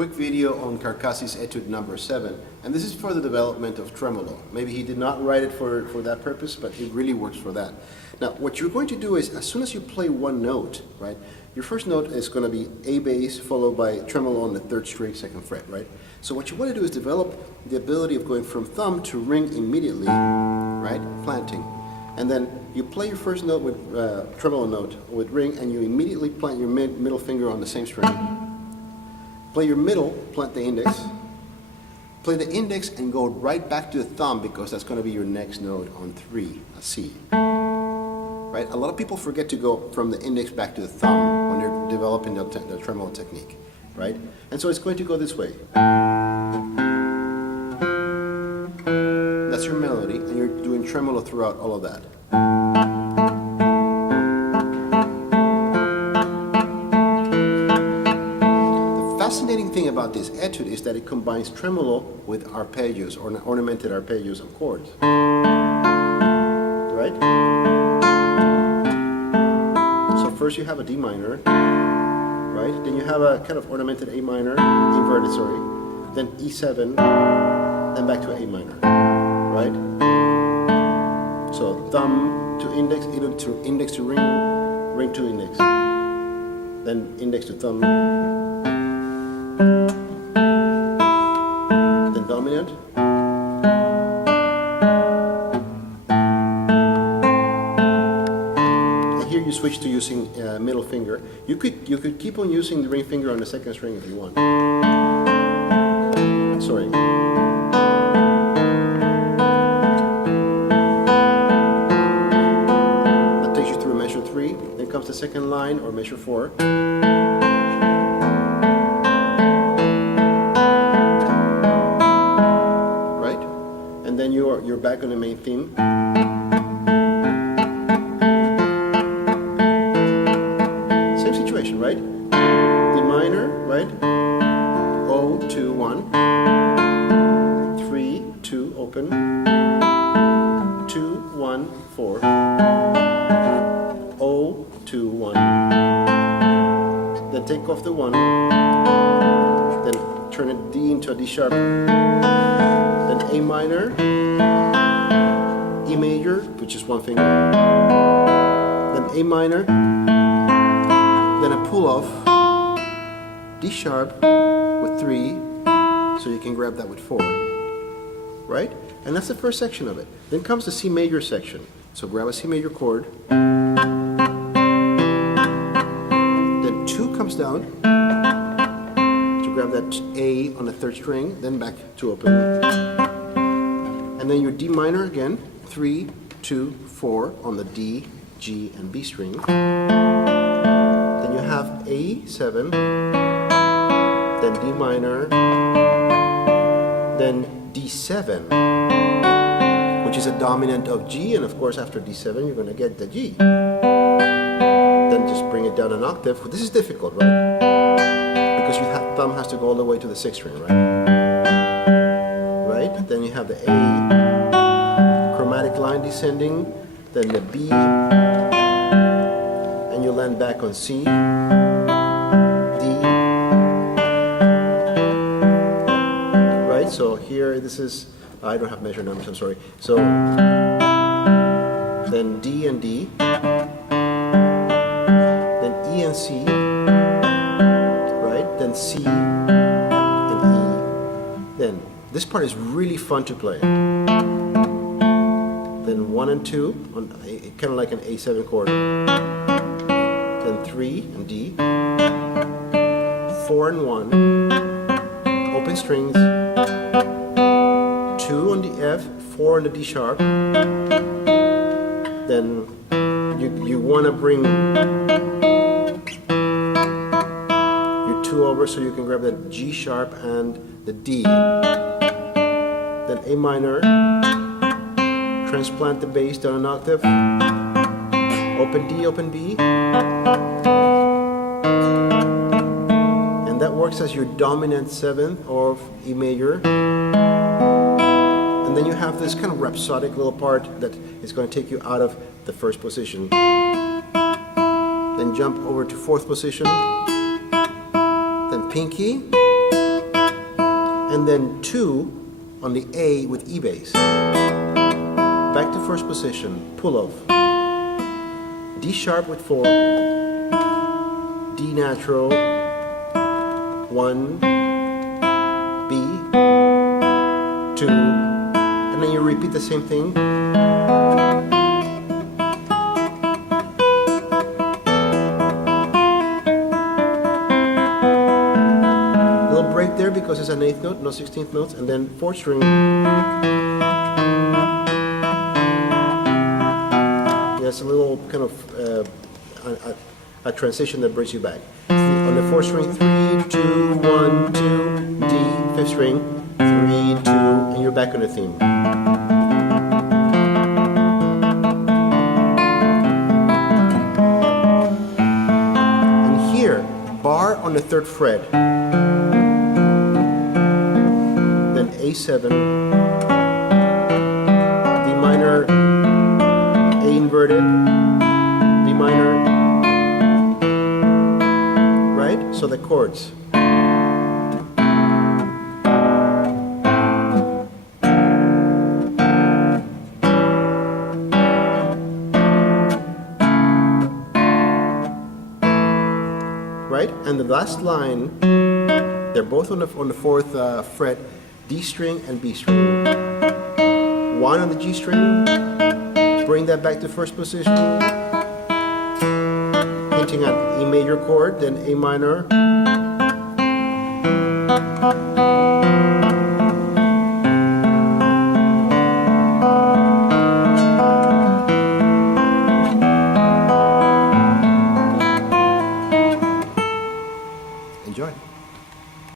quick video on Carcassi's Etude number 7, and this is for the development of tremolo. Maybe he did not write it for that purpose, but it really works for that. Now, what you're going to do is, as soon as you play one note, right, your first note is going to be A bass followed by tremolo on the 3rd string, 2nd fret, right? So what you want to do is develop the ability of going from thumb to ring immediately, right, planting. And then you play your first note with tremolo note with ring, and you immediately plant your middle finger on the same string. Play your middle, plant the index. Play the index and go right back to the thumb, because that's going to be your next note on 3, a C. Right? A lot of people forget to go from the index back to the thumb when they're developing the tremolo technique, right? And so it's going to go this way. That's your melody, and you're doing tremolo throughout all of that. The fascinating thing about this etude is that it combines tremolo with arpeggios, or ornamented arpeggios of chords. Right? First you have a D minor, right? Then you have a kind of ornamented A minor, inverted, sorry. Then E7, then back to A minor, right? So thumb to index to ring, ring to index. Then index to thumb. Then dominant. You switch to using middle finger. You could keep on using the ring finger on the 2nd string if you want. Sorry. That takes you through measure 3. Then comes the 2nd line, or measure 4. Right? And then you're back on the main theme. Right? D minor, right? O, 2, 1. 3, 2, open. 2, 1, 4. O, 2, 1. Then take off the 1. Then turn a D into a D sharp. Then A minor. E major, which is 1 finger. Then A minor. Then a pull off, D sharp with 3, so you can grab that with 4, right? And that's the first section of it. Then comes the C major section. So grab a C major chord. Then 2 comes down to grab that A on the 3rd string, then back to open. And then your D minor again, 3, 2, 4 on the D, G, and B string. Then you have A7, then D minor, then D7, which is a dominant of G, and of course after D7 you're going to get the G. Then just bring it down an octave. This is difficult, right? Because your thumb has to go all the way to the 6th string, right? Right? Then you have the A, chromatic line descending, then the B, and you land back on C, D, right? So here, this is, I don't have measure numbers, I'm sorry. So then D and D, then E and C, right? Then C and E. Then this part is really fun to play. Then 1 and 2, on kind of like an A7 chord. Then 3 and D, 4 and 1, open strings, 2 on the F, 4 on the D sharp. Then you want to bring your 2 over so you can grab the G sharp and the D. Then A minor, transplant the bass down an octave, open D, open B. That works as your dominant 7th of E major. And then you have this kind of rhapsodic little part that is going to take you out of the 1st position. Then jump over to 4th position. Then pinky, and then 2 on the A with E bass. Back to first position, pull off. D sharp with 4, D natural, 1, B, 2, and then you repeat the same thing. Little break there because it's an 8th note, no 16th notes, and then 4th string. It's a little kind of a transition that brings you back. On the 4th string, 3, 2, 1, 2, D, 5th string, 3, 2, and you're back on the theme. And here, bar on the 3rd fret, then A7, D minor, A inverted, D minor, right? So the chords. Right? And the last line, they're both on the 4th fret, D string and B string. 1 on the G string, bring that back to first position, hinting at E major chord, then A minor,